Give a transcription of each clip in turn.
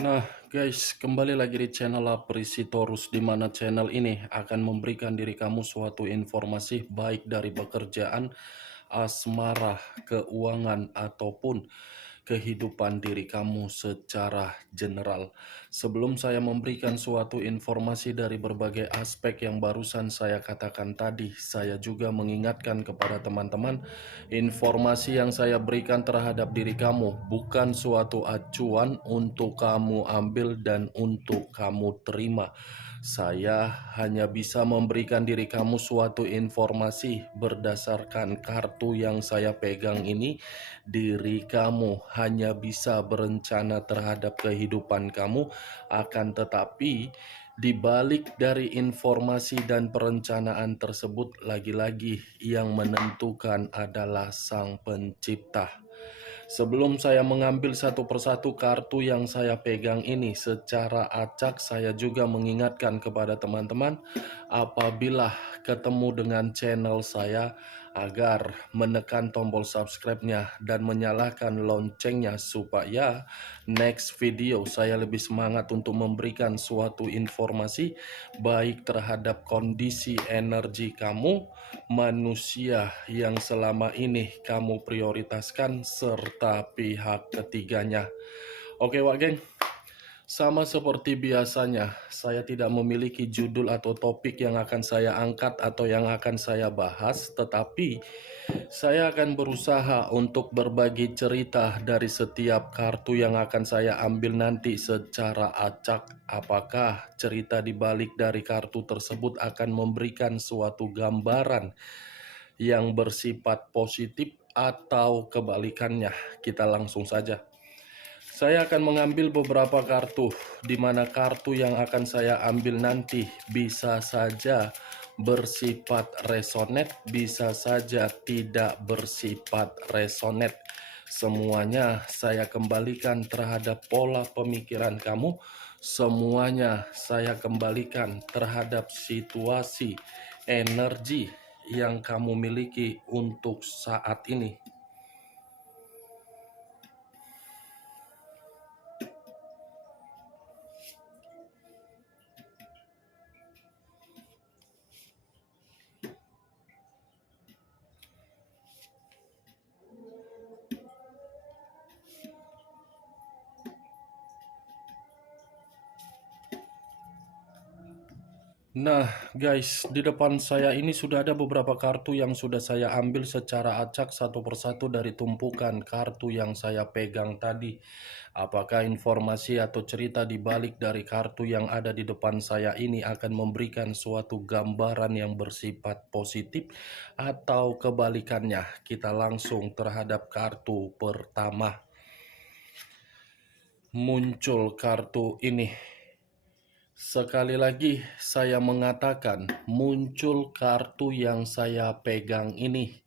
Nah, guys, kembali lagi di channel Aprisitorus, di mana channel ini akan memberikan diri kamu suatu informasi baik dari pekerjaan, asmara, keuangan, ataupun kehidupan diri kamu secara general. Sebelum saya memberikan suatu informasi dari berbagai aspek yang barusan saya katakan tadi, saya juga mengingatkan kepada teman-teman, informasi yang saya berikan terhadap diri kamu bukan suatu acuan untuk kamu ambil dan untuk kamu terima. Saya hanya bisa memberikan diri kamu suatu informasi berdasarkan kartu yang saya pegang ini. Diri kamu hanya bisa berencana terhadap kehidupan kamu, akan tetapi di balik dari informasi dan perencanaan tersebut, lagi-lagi yang menentukan adalah Sang Pencipta. Sebelum saya mengambil satu persatu kartu yang saya pegang ini secara acak, saya juga mengingatkan kepada teman-teman apabila ketemu dengan channel saya agar menekan tombol subscribe-nya dan menyalakan loncengnya supaya next video saya lebih semangat untuk memberikan suatu informasi baik terhadap kondisi energi kamu, manusia yang selama ini kamu prioritaskan, serta pihak ketiganya. Oke Wak Geng, sama seperti biasanya, saya tidak memiliki judul atau topik yang akan saya angkat atau yang akan saya bahas, tetapi saya akan berusaha untuk berbagi cerita dari setiap kartu yang akan saya ambil nanti secara acak. Apakah cerita di balik dari kartu tersebut akan memberikan suatu gambaran yang bersifat positif atau kebalikannya? Kita langsung saja. Saya akan mengambil beberapa kartu, di mana kartu yang akan saya ambil nanti bisa saja bersifat resonet, bisa saja tidak bersifat resonet. Semuanya saya kembalikan terhadap pola pemikiran kamu, semuanya saya kembalikan terhadap situasi, energi yang kamu miliki untuk saat ini. Nah guys, di depan saya ini sudah ada beberapa kartu yang sudah saya ambil secara acak satu persatu dari tumpukan kartu yang saya pegang tadi. Apakah informasi atau cerita di balik dari kartu yang ada di depan saya ini akan memberikan suatu gambaran yang bersifat positif atau kebalikannya? Kita langsung terhadap kartu pertama. Muncul kartu ini. Sekali lagi saya mengatakan muncul kartu yang saya pegang ini,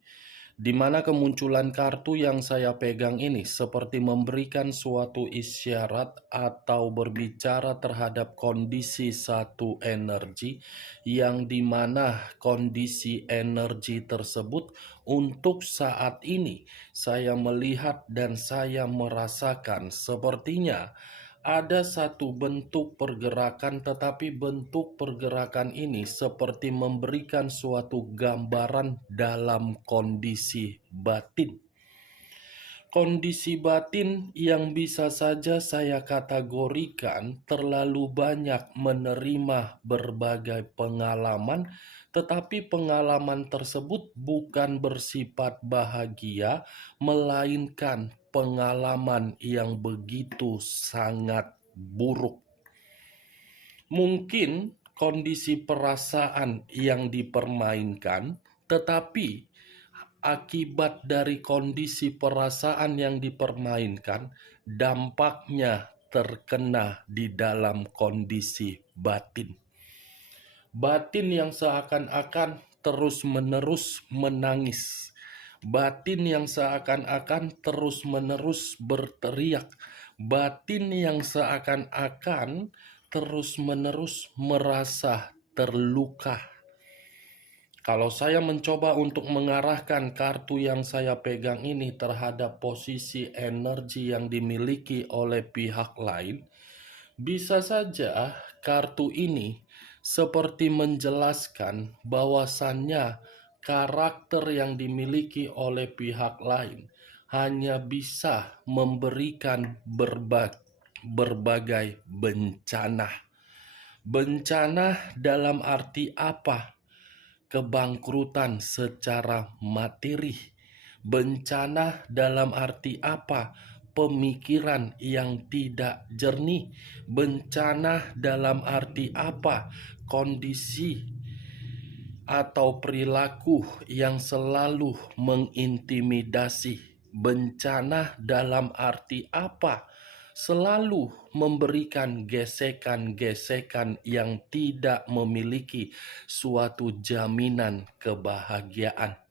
di mana kemunculan kartu yang saya pegang ini seperti memberikan suatu isyarat atau berbicara terhadap kondisi satu energi, yang dimana kondisi energi tersebut untuk saat ini saya melihat dan saya merasakan sepertinya ada satu bentuk pergerakan, tetapi bentuk pergerakan ini seperti memberikan suatu gambaran dalam kondisi batin. Kondisi batin yang bisa saja saya kategorikan terlalu banyak menerima berbagai pengalaman, tetapi pengalaman tersebut bukan bersifat bahagia, melainkan pengalaman yang begitu sangat buruk. Mungkin kondisi perasaan yang dipermainkan, tetapi akibat dari kondisi perasaan yang dipermainkan, dampaknya terkena di dalam kondisi batin. Batin yang seakan-akan terus-menerus menangis. Batin yang seakan-akan terus-menerus berteriak. Batin yang seakan-akan terus-menerus merasa terluka. Kalau saya mencoba untuk mengarahkan kartu yang saya pegang ini terhadap posisi energi yang dimiliki oleh pihak lain, Bisa saja kartu ini seperti menjelaskan bahwasannya karakter yang dimiliki oleh pihak lain hanya bisa memberikan berbagai bencana. Bencana dalam arti apa? Kebangkrutan secara materi. Bencana dalam arti apa? Pemikiran yang tidak jernih. Bencana dalam arti apa? Kondisi atau perilaku yang selalu mengintimidasi. Bencana dalam arti apa? Selalu memberikan gesekan-gesekan yang tidak memiliki suatu jaminan kebahagiaan.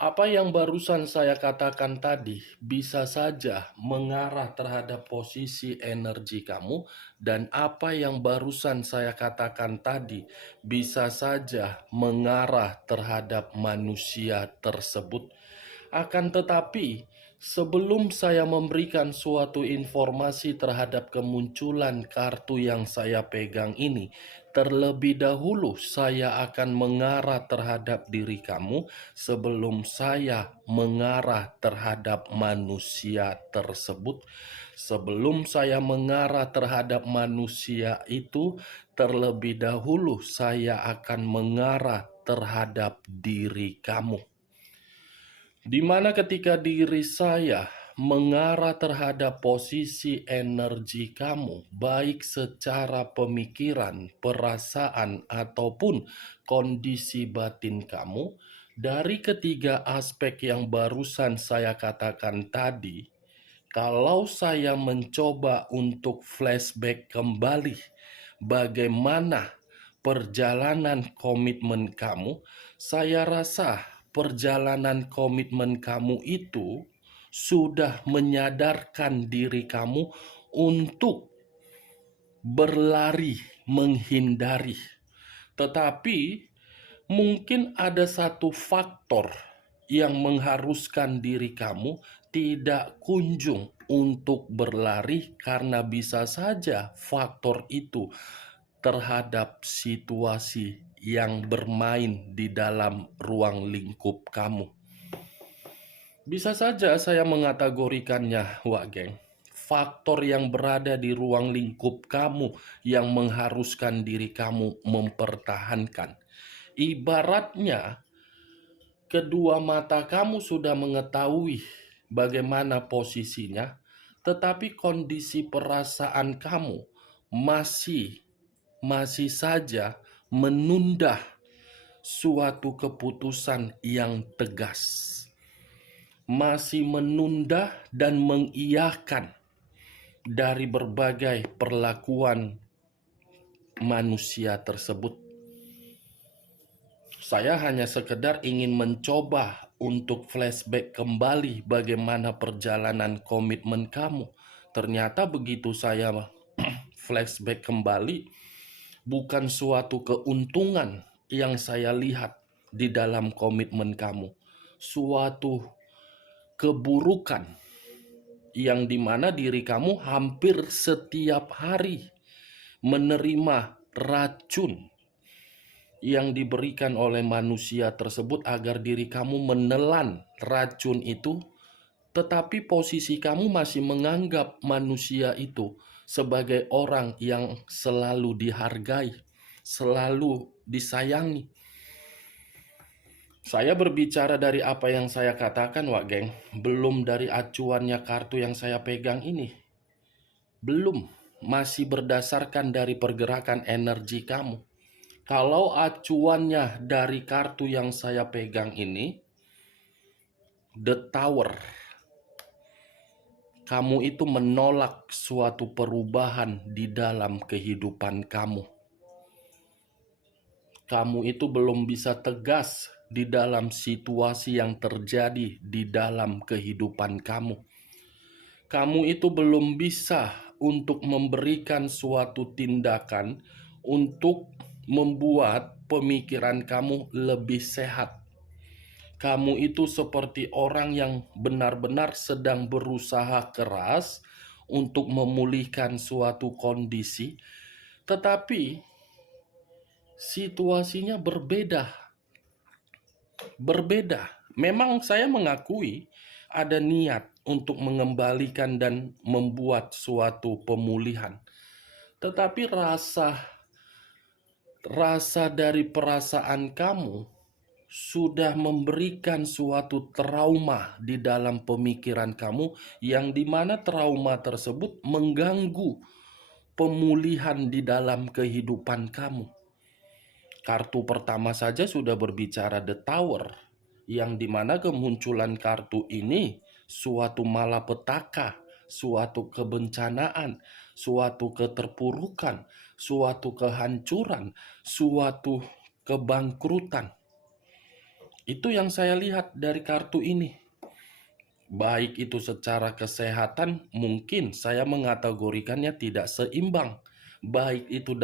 Apa yang barusan saya katakan tadi bisa saja mengarah terhadap posisi energi kamu, dan apa yang barusan saya katakan tadi bisa saja mengarah terhadap manusia tersebut. Akan tetapi, sebelum saya memberikan suatu informasi terhadap kemunculan kartu yang saya pegang ini, terlebih dahulu saya akan mengarah terhadap diri kamu sebelum saya mengarah terhadap manusia tersebut. Sebelum saya mengarah terhadap manusia itu, terlebih dahulu saya akan mengarah terhadap diri kamu. Di mana ketika diri saya mengarah terhadap posisi energi kamu, baik secara pemikiran, perasaan, ataupun kondisi batin kamu, dari ketiga aspek yang barusan saya katakan tadi, kalau saya mencoba untuk flashback kembali bagaimana perjalanan komitmen kamu, saya rasa perjalanan komitmen kamu itu sudah menyadarkan diri kamu untuk berlari menghindari. Tetapi mungkin ada satu faktor yang mengharuskan diri kamu tidak kunjung untuk berlari, karena bisa saja faktor itu terhadap situasi yang bermain di dalam ruang lingkup kamu. Bisa saja saya mengategorikannya, Wak Geng, faktor yang berada di ruang lingkup kamu yang mengharuskan diri kamu mempertahankan. Ibaratnya, kedua mata kamu sudah mengetahui bagaimana posisinya, tetapi kondisi perasaan kamu masih saja menunda suatu keputusan yang tegas. Masih menunda dan mengiyakan dari berbagai perlakuan manusia tersebut. Saya hanya sekedar ingin mencoba untuk flashback kembali bagaimana perjalanan komitmen kamu. Ternyata begitu saya flashback kembali, bukan suatu keuntungan yang saya lihat di dalam komitmen kamu. Suatu keburukan yang dimana diri kamu hampir setiap hari menerima racun yang diberikan oleh manusia tersebut agar diri kamu menelan racun itu, tetapi posisi kamu masih menganggap manusia itu sebagai orang yang selalu dihargai, selalu disayangi. Saya berbicara dari apa yang saya katakan, Wak Geng, belum dari acuannya kartu yang saya pegang ini. Belum, masih berdasarkan dari pergerakan energi kamu. Kalau acuannya dari kartu yang saya pegang ini, The Tower, kamu itu menolak suatu perubahan di dalam kehidupan kamu. Kamu itu belum bisa tegas di dalam situasi yang terjadi di dalam kehidupan kamu. Kamu itu belum bisa untuk memberikan suatu tindakan untuk membuat pemikiran kamu lebih sehat. Kamu itu seperti orang yang benar-benar sedang berusaha keras untuk memulihkan suatu kondisi, tetapi situasinya berbeda. Memang saya mengakui ada niat untuk mengembalikan dan membuat suatu pemulihan. Tetapi rasa dari perasaan kamu sudah memberikan suatu trauma di dalam pemikiran kamu, yang dimana trauma tersebut mengganggu pemulihan di dalam kehidupan kamu. Kartu pertama saja sudah berbicara The Tower, yang dimana kemunculan kartu ini suatu malapetaka, suatu kebencanaan, suatu keterpurukan, suatu kehancuran, suatu kebangkrutan. Itu yang saya lihat dari kartu ini. Baik itu secara kesehatan, mungkin saya mengategorikannya tidak seimbang. Baik itu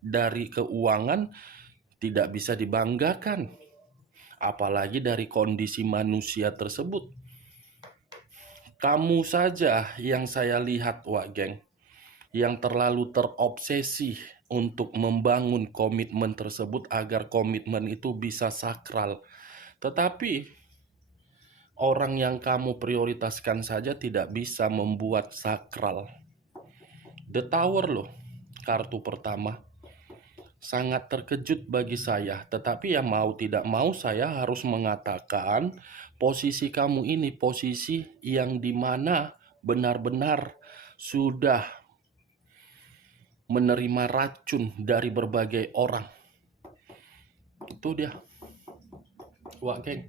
dari keuangan, tidak bisa dibanggakan. Apalagi dari kondisi manusia tersebut. Kamu saja yang saya lihat, Wak Geng, yang terlalu terobsesi untuk membangun komitmen tersebut agar komitmen itu bisa sakral. Tetapi orang yang kamu prioritaskan saja tidak bisa membuat sakral. The Tower loh, kartu pertama. Sangat terkejut bagi saya, tetapi ya mau tidak mau saya harus mengatakan posisi kamu ini posisi yang dimana benar-benar sudah menerima racun dari berbagai orang. Itu dia, Wak Geng.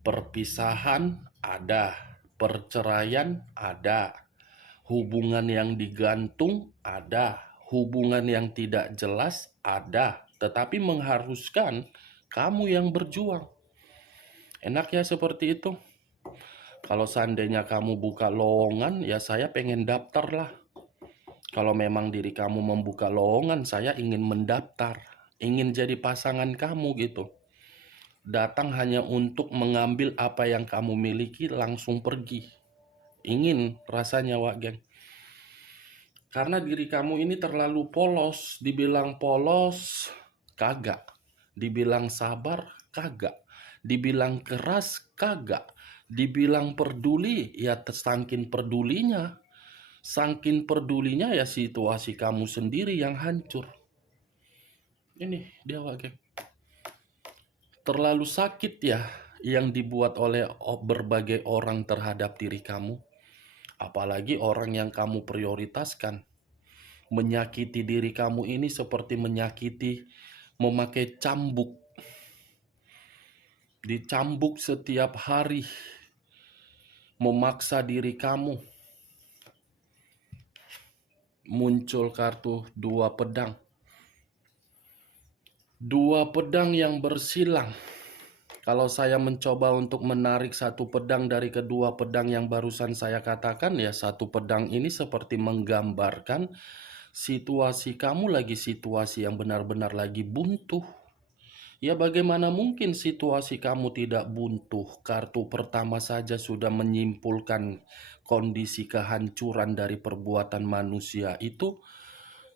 Perpisahan ada, perceraian ada, hubungan yang digantung ada, hubungan yang tidak jelas ada, tetapi mengharuskan kamu yang berjuang. Enak ya seperti itu. Kalau seandainya kamu buka lowongan, ya saya pengen daftar lah. Kalau memang diri kamu membuka lowongan, saya ingin mendaftar, ingin jadi pasangan kamu gitu. Datang hanya untuk mengambil apa yang kamu miliki, langsung pergi. Ingin rasanya, Wak Geng. Karena diri kamu ini terlalu polos. Dibilang polos, kagak. Dibilang sabar, kagak. Dibilang keras, kagak. Dibilang peduli, ya saking pedulinya. Saking pedulinya ya situasi kamu sendiri yang hancur. Ini dia, Wak Geng. Terlalu sakit ya yang dibuat oleh berbagai orang terhadap diri kamu. Apalagi orang yang kamu prioritaskan. Menyakiti diri kamu ini seperti memakai cambuk. Dicambuk setiap hari. Memaksa diri kamu. Muncul kartu 2 pedang. 2 pedang yang bersilang. Kalau saya mencoba untuk menarik 1 pedang dari kedua pedang yang barusan saya katakan, ya 1 pedang ini seperti menggambarkan situasi kamu lagi situasi yang benar-benar lagi buntu. Ya bagaimana mungkin situasi kamu tidak buntu? Kartu pertama saja sudah menyimpulkan kondisi kehancuran dari perbuatan manusia itu.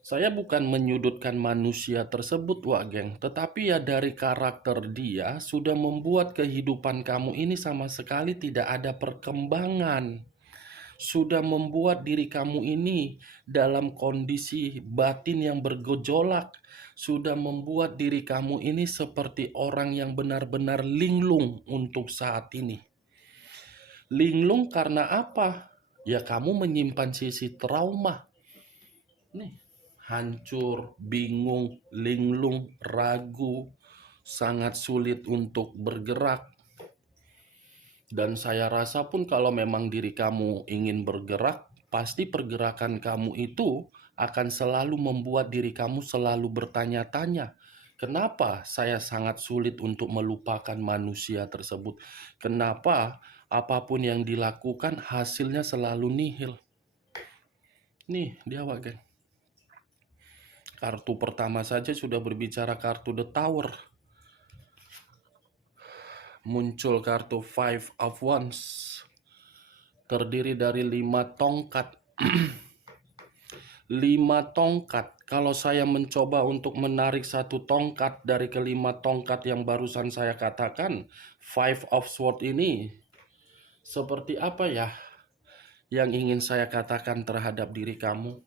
Saya bukan menyudutkan manusia tersebut, Wak Geng, tetapi ya dari karakter dia sudah membuat kehidupan kamu ini sama sekali tidak ada perkembangan. Sudah membuat diri kamu ini dalam kondisi batin yang bergejolak. Sudah membuat diri kamu ini seperti orang yang benar-benar linglung untuk saat ini. Linglung karena apa? Ya kamu menyimpan sisi trauma. Nih, hancur, bingung, linglung, ragu, sangat sulit untuk bergerak. Dan saya rasa pun kalau memang diri kamu ingin bergerak, pasti pergerakan kamu itu akan selalu membuat diri kamu selalu bertanya-tanya. Kenapa saya sangat sulit untuk melupakan manusia tersebut? Kenapa apapun yang dilakukan hasilnya selalu nihil? Nih, dia, Wak Geng. Kartu pertama saja sudah berbicara kartu The Tower. Muncul kartu Five of Wands. terdiri dari 5 tongkat. 5 tongkat. Kalau saya mencoba untuk menarik satu tongkat dari kelima tongkat yang barusan saya katakan, Five of Swords ini, seperti apa ya yang ingin saya katakan terhadap diri kamu?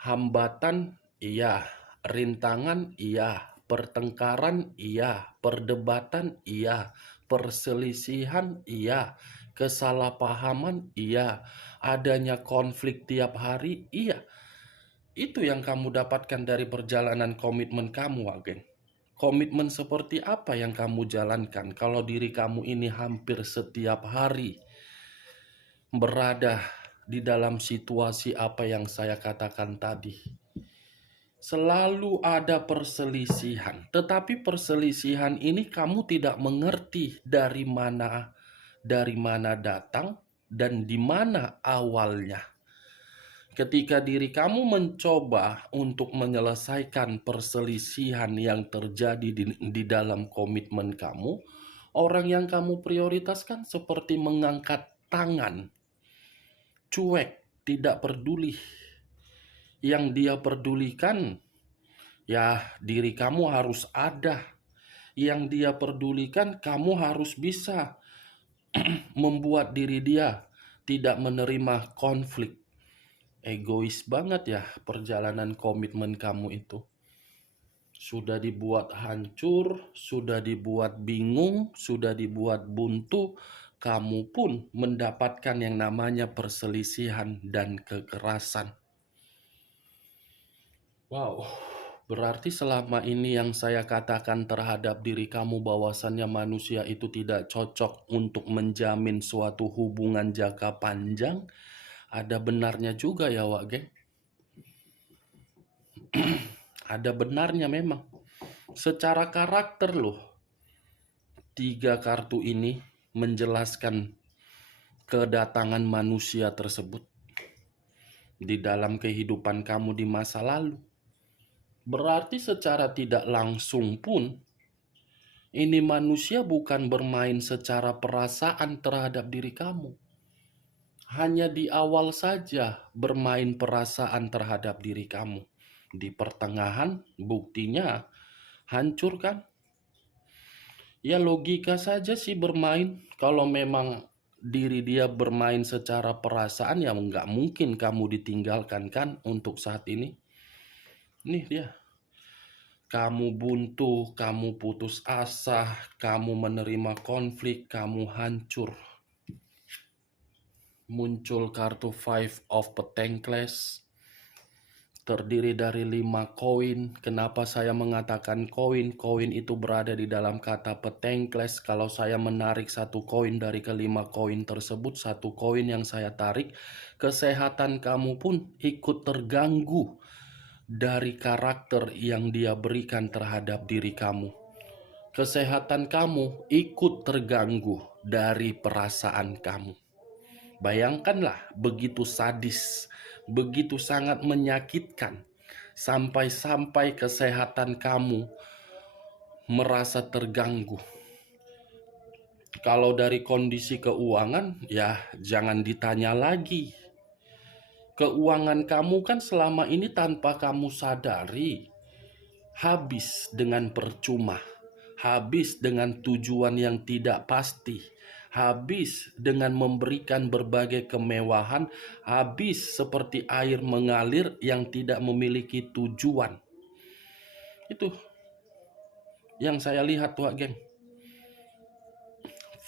Hambatan, iya. Rintangan, iya. Pertengkaran, iya. Perdebatan, iya. Perselisihan, iya. Kesalahpahaman, iya. Adanya konflik tiap hari, iya. Itu yang kamu dapatkan dari perjalanan komitmen kamu, geng. Komitmen seperti apa yang kamu jalankan kalau diri kamu ini hampir setiap hari berada di dalam situasi apa yang saya katakan tadi? Selalu ada perselisihan, tetapi perselisihan ini kamu tidak mengerti dari mana datang dan di mana awalnya. Ketika diri kamu mencoba untuk menyelesaikan perselisihan yang terjadi di dalam komitmen kamu, orang yang kamu prioritaskan seperti mengangkat tangan, cuek, tidak peduli. Yang dia pedulikan, ya diri kamu harus ada. Yang dia pedulikan, kamu harus bisa membuat diri dia tidak menerima konflik. Egois banget ya perjalanan komitmen kamu itu. Sudah dibuat hancur, sudah dibuat bingung, sudah dibuat buntu, kamu pun mendapatkan yang namanya perselisihan dan kekerasan. Wow, berarti selama ini yang saya katakan terhadap diri kamu bahwasannya manusia itu tidak cocok untuk menjamin suatu hubungan jangka panjang, ada benarnya juga ya, Wak Geng. Ada benarnya memang. Secara karakter loh, 3 kartu ini menjelaskan kedatangan manusia tersebut di dalam kehidupan kamu di masa lalu. Berarti secara tidak langsung pun, ini manusia bukan bermain secara perasaan terhadap diri kamu. Hanya di awal saja bermain perasaan terhadap diri kamu. Di pertengahan buktinya hancur kan? Ya logika saja sih bermain. Kalau memang diri dia bermain secara perasaan, ya nggak mungkin kamu ditinggalkan kan untuk saat ini. Nih dia. Kamu buntu, kamu putus asa, kamu menerima konflik, kamu hancur. Muncul kartu Five of Pentacles. Terdiri dari 5 koin. Kenapa saya mengatakan koin? Koin itu berada di dalam kata Pentacles. Kalau saya menarik satu koin dari kelima koin tersebut, satu koin yang saya tarik, kesehatan kamu pun ikut terganggu dari karakter yang dia berikan terhadap diri kamu. Kesehatan kamu ikut terganggu dari perasaan kamu. Bayangkanlah begitu sadis, begitu sangat menyakitkan, sampai-sampai kesehatan kamu merasa terganggu. Kalau dari kondisi keuangan, ya jangan ditanya lagi. Keuangan kamu kan selama ini tanpa kamu sadari, habis dengan percuma, habis dengan tujuan yang tidak pasti, habis dengan memberikan berbagai kemewahan, habis seperti air mengalir yang tidak memiliki tujuan. Itu yang saya lihat tuh, geng.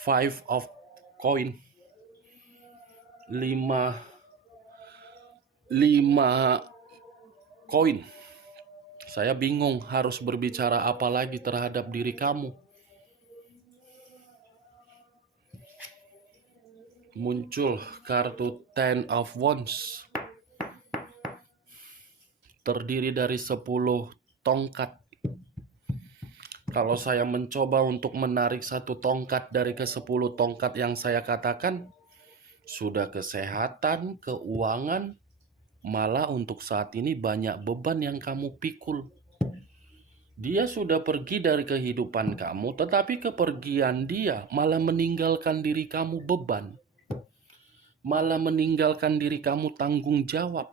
Five of coin. 5 koin. Saya bingung harus berbicara apa lagi terhadap diri kamu. Muncul kartu Ten of Wands. Terdiri dari 10 tongkat. Kalau saya mencoba untuk menarik satu tongkat dari ke-10 tongkat yang saya katakan, sudah kesehatan, keuangan, malah untuk saat ini banyak beban yang kamu pikul. Dia sudah pergi dari kehidupan kamu, tetapi kepergian dia malah meninggalkan diri kamu beban. malah meninggalkan diri kamu tanggung jawab,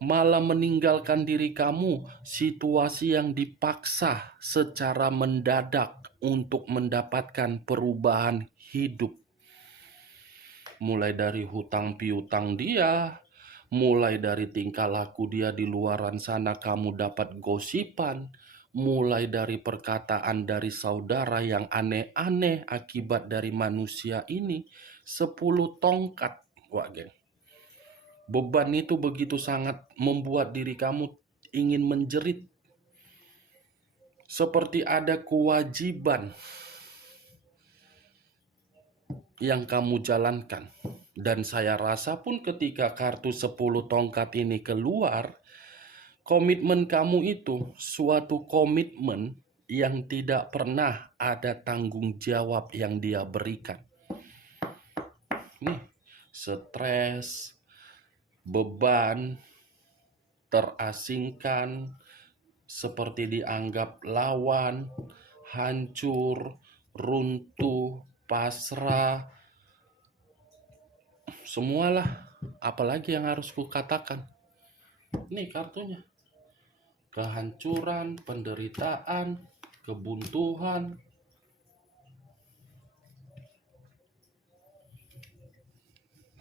malah meninggalkan diri kamu situasi yang dipaksa secara mendadak untuk mendapatkan perubahan hidup. Mulai dari hutang piutang dia, mulai dari tingkah laku dia di luaran sana kamu dapat gosipan, mulai dari perkataan dari saudara yang aneh-aneh akibat dari manusia ini, 10 tongkat. Wah, geng. Beban itu begitu sangat membuat diri kamu ingin menjerit. Seperti ada kewajiban yang kamu jalankan. Dan saya rasa pun ketika kartu 10 tongkat ini keluar, komitmen kamu itu suatu komitmen yang tidak pernah ada tanggung jawab yang dia berikan. Nih, stres, beban, terasingkan, seperti dianggap lawan, hancur, runtuh, pasrah, semualah. Apalagi yang harus kukatakan? Nih kartunya. Kehancuran, penderitaan, kebuntuan,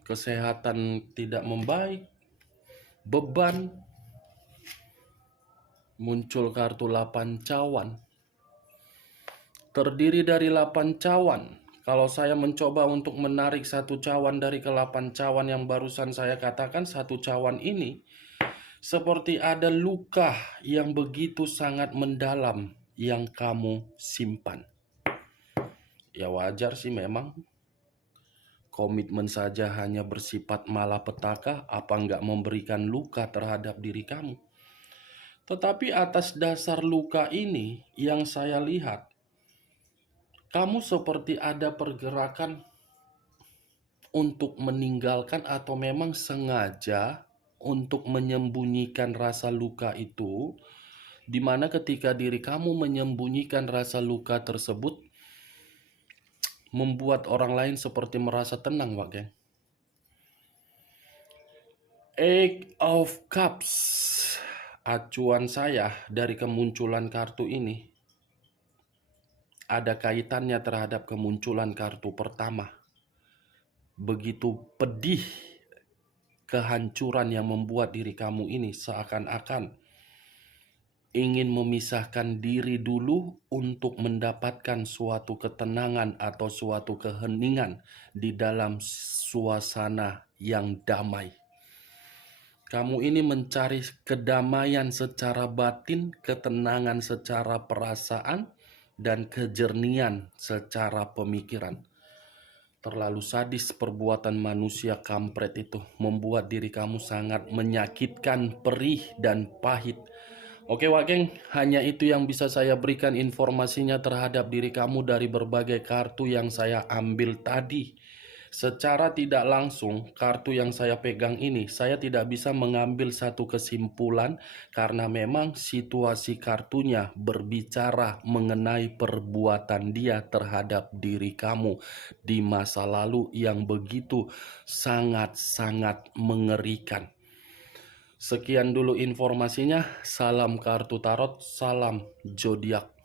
kesehatan tidak membaik, beban. Muncul kartu 8 cawan. Terdiri dari 8 cawan. Kalau saya mencoba untuk menarik satu cawan dari ke-8 cawan yang barusan saya katakan, satu cawan ini seperti ada luka yang begitu sangat mendalam yang kamu simpan. Ya wajar sih memang. Komitmen saja hanya bersifat malapetaka, apa enggak memberikan luka terhadap diri kamu. Tetapi atas dasar luka ini yang saya lihat, kamu seperti ada pergerakan untuk meninggalkan atau memang sengaja untuk menyembunyikan rasa luka itu, di mana ketika diri kamu menyembunyikan rasa luka tersebut, membuat orang lain seperti merasa tenang, Pak Geng. Eight of Cups. Acuan saya dari kemunculan kartu ini ada kaitannya terhadap kemunculan kartu pertama. Begitu pedih kehancuran yang membuat diri kamu ini seakan-akan ingin memisahkan diri dulu untuk mendapatkan suatu ketenangan atau suatu keheningan di dalam suasana yang damai. Kamu ini mencari kedamaian secara batin, ketenangan secara perasaan, dan kejernihan secara pemikiran. Terlalu sadis perbuatan manusia kampret itu, membuat diri kamu sangat menyakitkan, perih, dan pahit. Oke Wak Geng, hanya itu yang bisa saya berikan informasinya terhadap diri kamu dari berbagai kartu yang saya ambil tadi. Secara tidak langsung, kartu yang saya pegang ini, saya tidak bisa mengambil satu kesimpulan karena memang situasi kartunya berbicara mengenai perbuatan dia terhadap diri kamu di masa lalu yang begitu sangat-sangat mengerikan. Sekian dulu informasinya. Salam kartu tarot, salam zodiak.